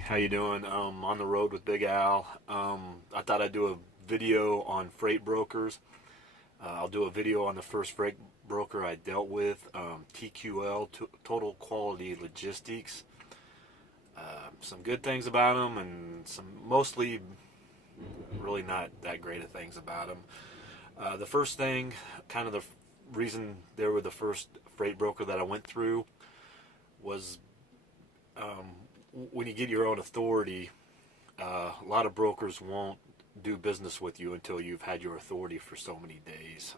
How you doing? On the road with Big Al. I thought I'd do a video on freight brokers. I'll do a video on the first freight broker I dealt with, TQL, Total Quality Logistics. Some good things about them, and some mostly really not that great of things about them. The first thing, kind of the reason they were the first freight broker that I went through, was when you get your own authority, a lot of brokers won't do business with you until you've had your authority for so many days.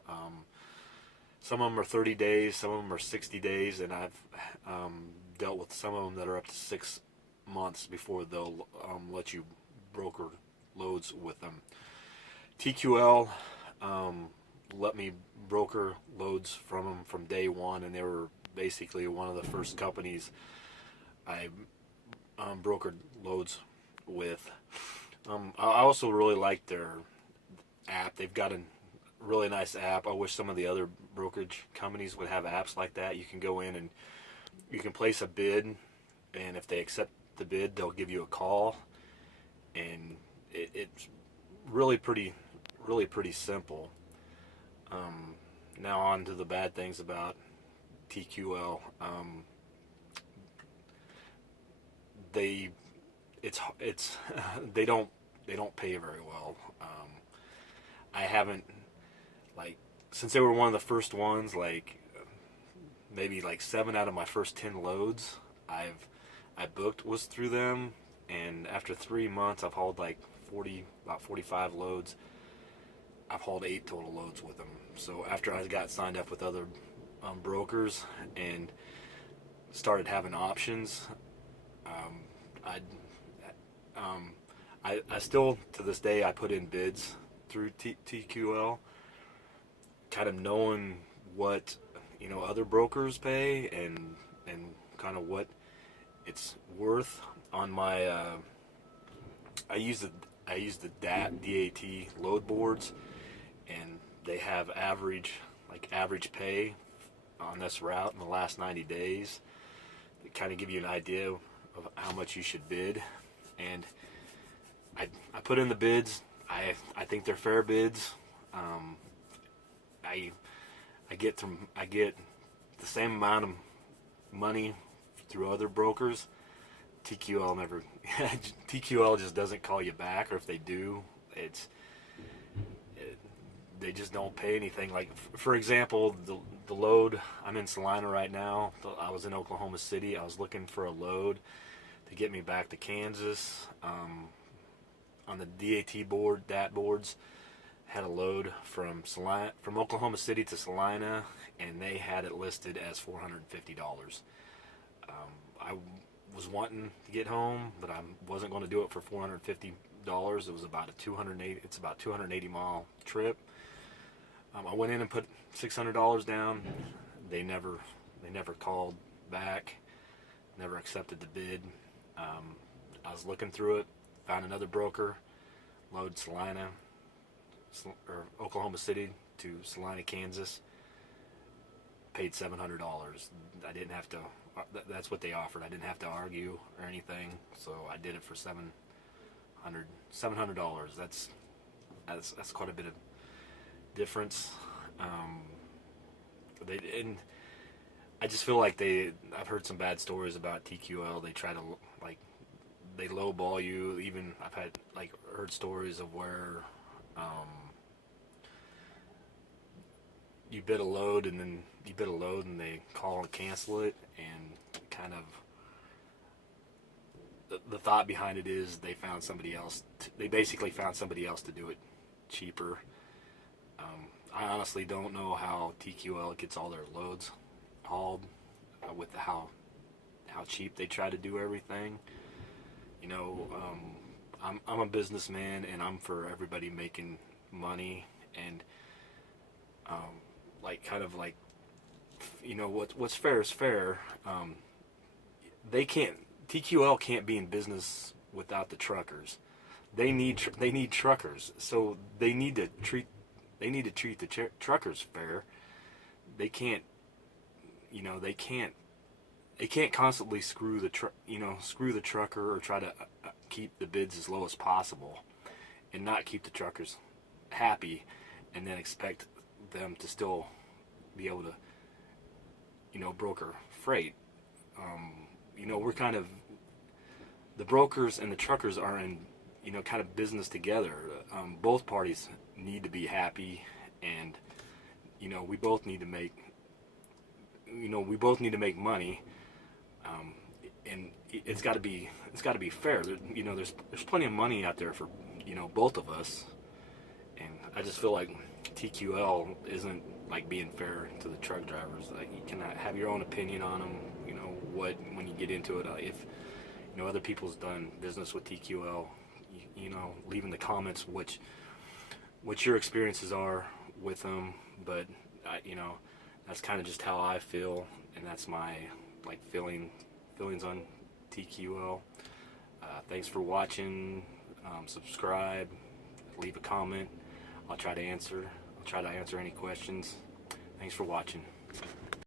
Some of them are 30 days, some of them are 60 days, and I've dealt with some of them that are up to 6 months before they'll let you broker loads with them. TQL let me broker loads from them from day one, and they were basically one of the first companies I brokered loads with. I also really like their app. They've got a really nice app. I wish some of the other brokerage companies would have apps like that. You can go in and you can place a bid, and if they accept the bid, they'll give you a call, and it's really pretty simple. Now on to the bad things about TQL. They it's they don't pay very well. I haven't, like, since they were one of the first ones, like maybe like 7 out of my first 10 loads I booked was through them, and after 3 months I've hauled like about 45 loads. I've hauled 8 total loads with them. So after I got signed up with other brokers and started having options, I I still, to this day, I put in bids through TQL, kind of knowing what other brokers pay, and kind of what it's worth on my. I use the DAT load boards, and they have average pay on this route in the last 90 days. They kind of give you an idea of how much you should bid, and I put in the bids. I think they're fair bids. I get the same amount of money through other brokers. TQL just doesn't call you back, or if they do, they just don't pay anything. Like, for example, the load, I'm in Salina right now. I was in Oklahoma City. I was looking for a load to get me back to Kansas. On the DAT boards, had a load from Oklahoma City to Salina, and they had it listed as $450. I was wanting to get home, but I wasn't going to do it for $450. It was about It's about 280 mile trip. I went in and put $600 down. They never called back. Never accepted the bid. I was looking through it, found another broker, load Oklahoma City to Salina, Kansas. Paid $700. I didn't have to. That's what they offered. I didn't have to argue or anything, so I did it for $700. That's quite a bit of difference. And I just feel like I've heard some bad stories about TQL. They try to, like, they lowball you. Even I've heard stories of where you bid a load and they call and cancel it, and kind of the thought behind it is they found somebody else. They basically found somebody else to do it cheaper. I honestly don't know how TQL gets all their loads hauled, with how cheap they try to do everything. I'm a businessman, and I'm for everybody making money, and what's fair is fair. TQL can't be in business without the truckers. They need truckers, so they need to treat the truckers fair. They can't they can't constantly screw the screw the trucker, or try to keep the bids as low as possible and not keep the truckers happy, and then expect them to still be able to, broker freight. We're kind of, the brokers and the truckers are in, kind of business together. Both parties need to be happy, and we both need to make, money, and it's got to be fair. There's plenty of money out there for both of us, and I just feel like TQL isn't like being fair to the truck drivers. Like, you can have your own opinion on them. When you get into it, if other people's done business with TQL, leave in the comments what your experiences are with them. But that's kind of just how I feel, and that's my feelings on TQL. Thanks for watching. Subscribe, leave a comment. I'll try to answer any questions. Thanks for watching.